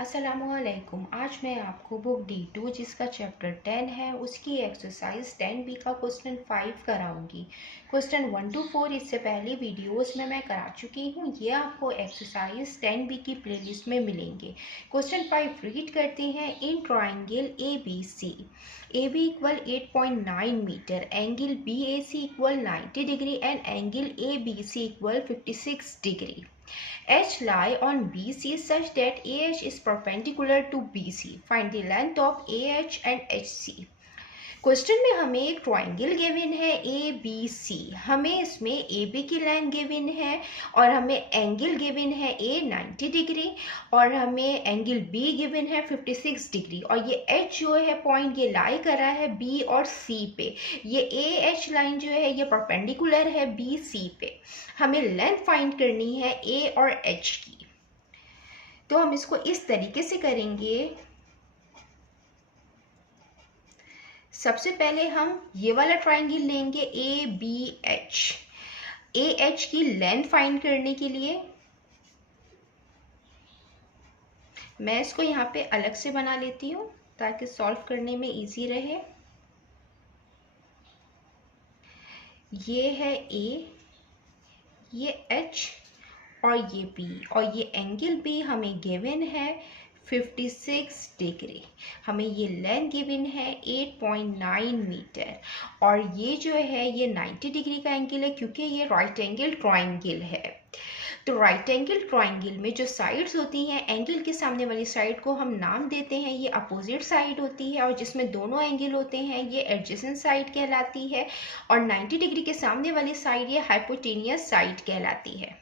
अस्सलामुअलैकुम। आज मैं आपको बुक D2 जिसका चैप्टर 10 है उसकी एक्सरसाइज 10B का क्वेश्चन 5 कराऊंगी। क्वेश्चन 1 to 4 इससे पहले वीडियोस में मैं करा चुकी हूँ, ये आपको एक्सरसाइज 10B की प्लेलिस्ट में मिलेंगे। क्वेश्चन 5 रीड करते हैं। In triangle ABC AB equal 8.9 metre, angle BAC equal 90 degree and angle ABC equal 56 degree. H lie on BC such that AH is perpendicular to BC. Find the length of AH and HC. Question में हमें एक triangle given है A B C, हमें इसमें A B की line given है और हमें एंगल गिवन है ए 90 डिग्री और हमें एंगल बी गिवन है 56 डिग्री और ये एच जो है पॉइंट ये लाई कर रहा है बी और सी पे। ये ए एच लाइन जो है ये परपेंडिकुलर है बी सी पे। हमें लेंथ फाइंड करनी है ए और एच की, तो हम इसको इस तरीके से करेंगे। सबसे पहले हम ये वाला ट्राइंगल लेंगे A B H. A H की लेंथ फाइंड करने के लिए मैं इसको यहाँ पे अलग से बना लेती हूँ ताकि सॉल्व करने में इजी रहे। ये है ए, ये एच और ये बी, और ये एंगल भी हमें गिवन है 56 डिग्री। हमें ये लेंथ गिवन है 8.9 मीटर और ये जो है ये 90 डिग्री का एंगल है क्योंकि ये राइट एंगल ट्राइंगल है। तो राइट एंगल ट्राइंगल में जो साइड्स होती हैं, एंगल के सामने वाली साइड को हम नाम देते हैं ये अपोजिट साइड होती है और जिसमें दोनों एंगल होते हैं ये एडजेसेंट साइड कहलाती है और 90 डिग्री के सामने वाली साइड ये हाइपोटेनियस साइड कहलाती है।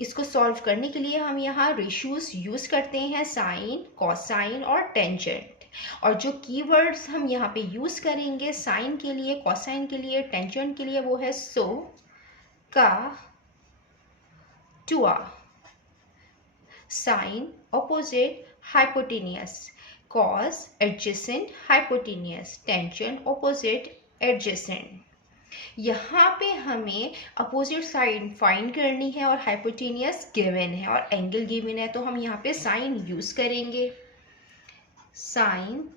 इसको सॉल्व करने के लिए हम यहाँ रेशियोज यूज़ करते हैं, साइन, कॉसाइन और टेंजेंट। और जो कीवर्ड्स हम यहाँ पे यूज़ करेंगे साइन के लिए, कॉसाइन के लिए, टेंजेंट के लिए वो है SOH, CAH, TOA. Sine opposite hypotenuse, cos adjacent hypotenuse, tangent opposite adjacent. यहाँ पे हमें अपोजिट साइड फाइंड करनी है और हाइपोटेनियस गिवन है और एंगल गिवन है, तो हम यहाँ पे साइन यूज़ करेंगे। साइन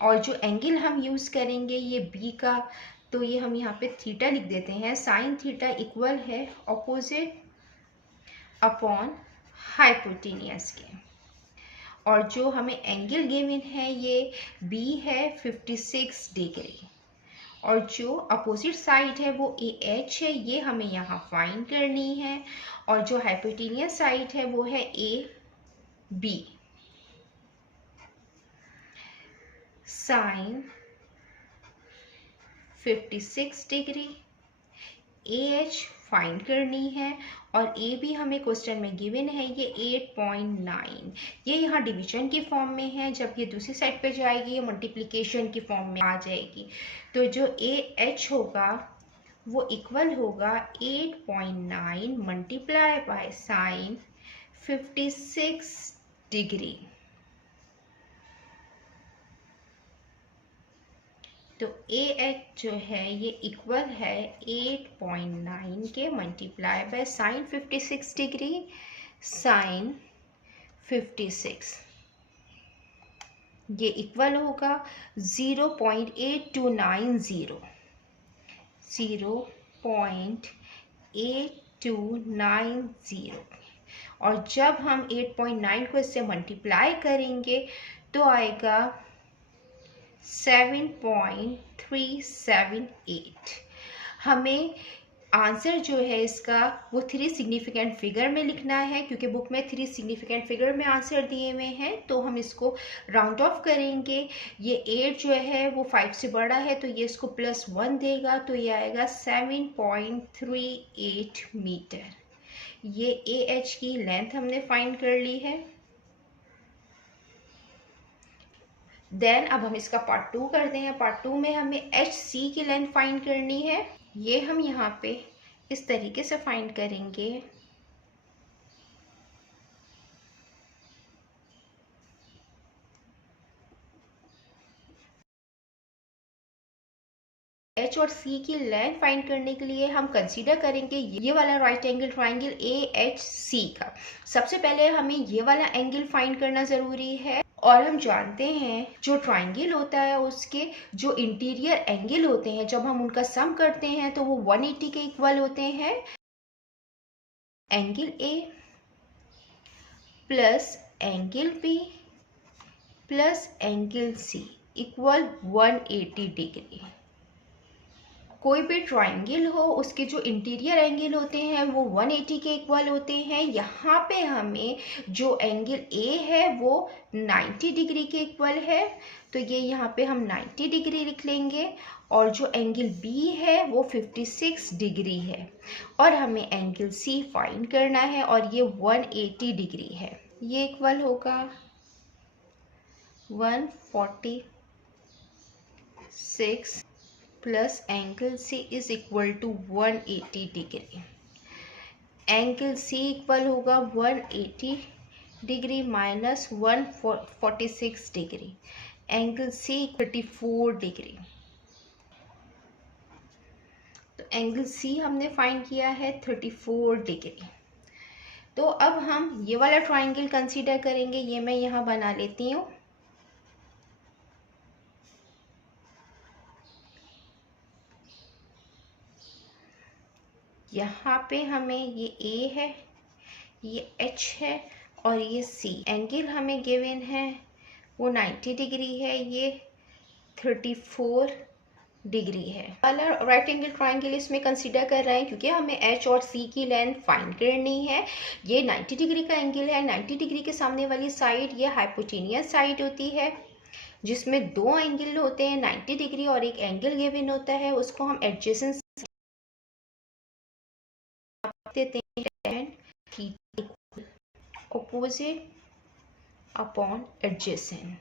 और जो एंगल हम यूज़ करेंगे ये बी का, तो ये हम यहाँ पे थीटा लिख देते हैं। साइन थीटा इक्वल है अपोजिट अपॉन हाइपोटेनियस के और जो हमें एंगल गिवन है ये बी है 56 डिग्री और जो अपोजिट साइड है वो ए एच है, ये हमें यहाँ फाइंड करनी है और जो हाइपोटेनियस साइड है वो है A B. Sine 56 degree, A H find करनी है और ए बी हमें क्वेश्चन में गिवन है ये 8.9। ये यहाँ डिवीजन की फॉर्म में है, जब ये दूसरी साइड पे जाएगी ये मल्टीप्लिकेशन की फॉर्म में आ जाएगी। तो जो ए एच होगा वो इक्वल होगा 8.9 मल्टीप्लाई बाय साइन 56 डिग्री। तो ए एच जो है ये इक्वल है 8.9 के multiply by sine 56 degree, sine 56 ये इक्वल होगा 0.8290, 0.8290। और जब हम 8.9 को इससे मल्टीप्लाई करेंगे तो आएगा 7.378। हमें आंसर जो है इसका वो 3 सिग्निफिकेंट फिगर में लिखना है क्योंकि बुक में 3 सिग्निफिकेंट फिगर में आंसर दिए हुए हैं, तो हम इसको राउंड ऑफ करेंगे। ये 8 जो है वो 5 से बड़ा है तो ये इसको +1 देगा, तो ये आएगा 7.38 मीटर। ये ए एच की लेंथ हमने फाइंड कर ली है। देन अब हम इसका पार्ट 2 करते हैं। पार्ट 2 में हमें एच सी की लेंथ फाइंड करनी है। ये हम यहाँ पे इस तरीके से फाइंड करेंगे। एच एच और सी की लेंथ फाइंड करने के लिए हम कंसीडर करेंगे ये वाला right angle triangle A H C का। सबसे पहले हमें ये वाला एंगल फाइंड करना ज़रूरी है और हम जानते हैं जो ट्राइंगल होता है उसके जो इंटीरियर एंगल होते हैं जब हम उनका सम करते हैं तो वो 180 के इक्वल होते हैं। Angle A plus angle B plus angle C equal 180 degree. कोई भी ट्राइंगल हो उसके जो इंटीरियर एंगल होते हैं वो 180 के इक्वल होते हैं। यहाँ पे हमें जो एंगल ए है वो 90 डिग्री के इक्वल है, तो ये यहाँ पे हम 90 डिग्री लिख लेंगे। और जो एंगल बी है वो 56 डिग्री है और हमें एंगल सी फाइंड करना है और ये 180 डिग्री है। ये इक्वल होगा 146 plus angle C is equal to 180 degree. Angle C equal होगा 180 degree minus 146 degree. Angle C 34 degree. तो एंगल सी हमने फाइंड किया है 34 डिग्री। तो अब हम ये वाला ट्राइंगल कंसीडर करेंगे। ये मैं यहाँ बना लेती हूँ। यहाँ पे हमें ये ए है, ये एच है और ये सी। एंगल हमें गिवन है वो 90 डिग्री है, ये 34 डिग्री है। वाला राइट एंगल ट्राइंगल इसमें कंसीडर कर रहे हैं क्योंकि हमें एच और सी की लेंथ फाइंड करनी है। ये 90 डिग्री का एंगल है। 90 डिग्री के सामने वाली साइड ये हाइपोटेनियस साइड होती है जिसमें दो एंगल होते हैं 90 डिग्री और एक एंगल गिवन होता है, उसको हम एडजेसेंट देते हैं tan theta opposite upon adjacent.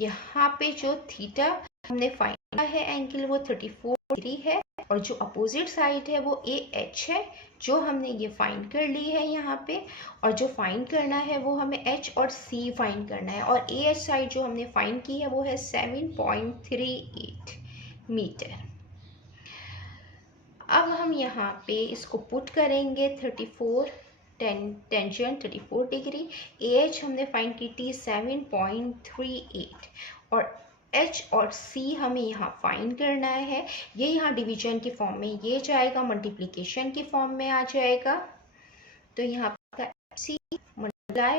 यहाँ पे जो थीटा हमने फाइंड किया है एंगल वो 34 डिग्री है और जो अपोजिट साइड है वो ए एच है जो हमने ये फाइंड कर ली है यहाँ पे। और जो फाइंड करना है वो हमें एच और सी फाइंड करना है और ए एच साइड जो हमने फाइंड की है वो है 7.38 मीटर। अब हम यहाँ पे इसको पुट करेंगे 34 टेंजेंट 34 डिग्री। ए एच हमने फाइंड की थी 7.38 और एच और सी हमें यहाँ फाइंड करना है। ये यहाँ डिवीजन की फॉर्म में ये जाएगा, मल्टीप्लिकेशन की फॉर्म में आ जाएगा। तो यहाँ का C multiply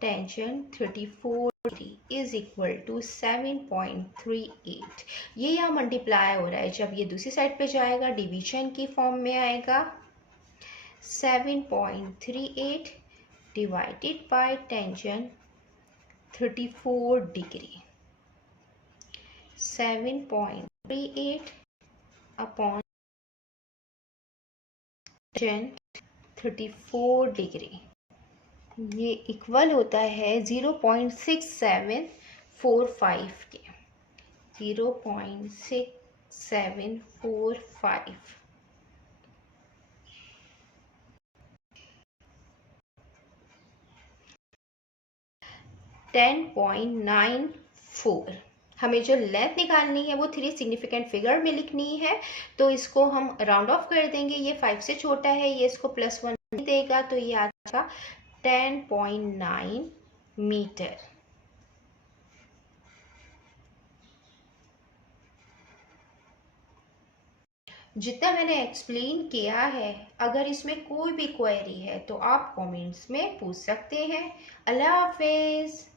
tangent 34 degree is equal to 7.38। ये यहाँ मल्टीप्लाई हो रहा है, जब ये दूसरी साइड पे जाएगा डिवीजन की फॉर्म में आएगा। 7.38 divided by tangent 34 degree. 7.38 upon tangent 34 degree, ये इक्वल होता है 0.6745 के। 0.6745 10.94। हमें जो लेंथ निकालनी है वो 3 सिग्निफिकेंट फिगर में लिखनी है, तो इसको हम राउंड ऑफ कर देंगे। ये 5 से छोटा है, ये इसको +1 देगा, तो ये आ जाएगा 10.9 मीटर। जितना मैंने एक्सप्लेन किया है, अगर इसमें कोई भी क्वेरी है तो आप कमेंट्स में पूछ सकते हैं। अल्लाह हाफिज़।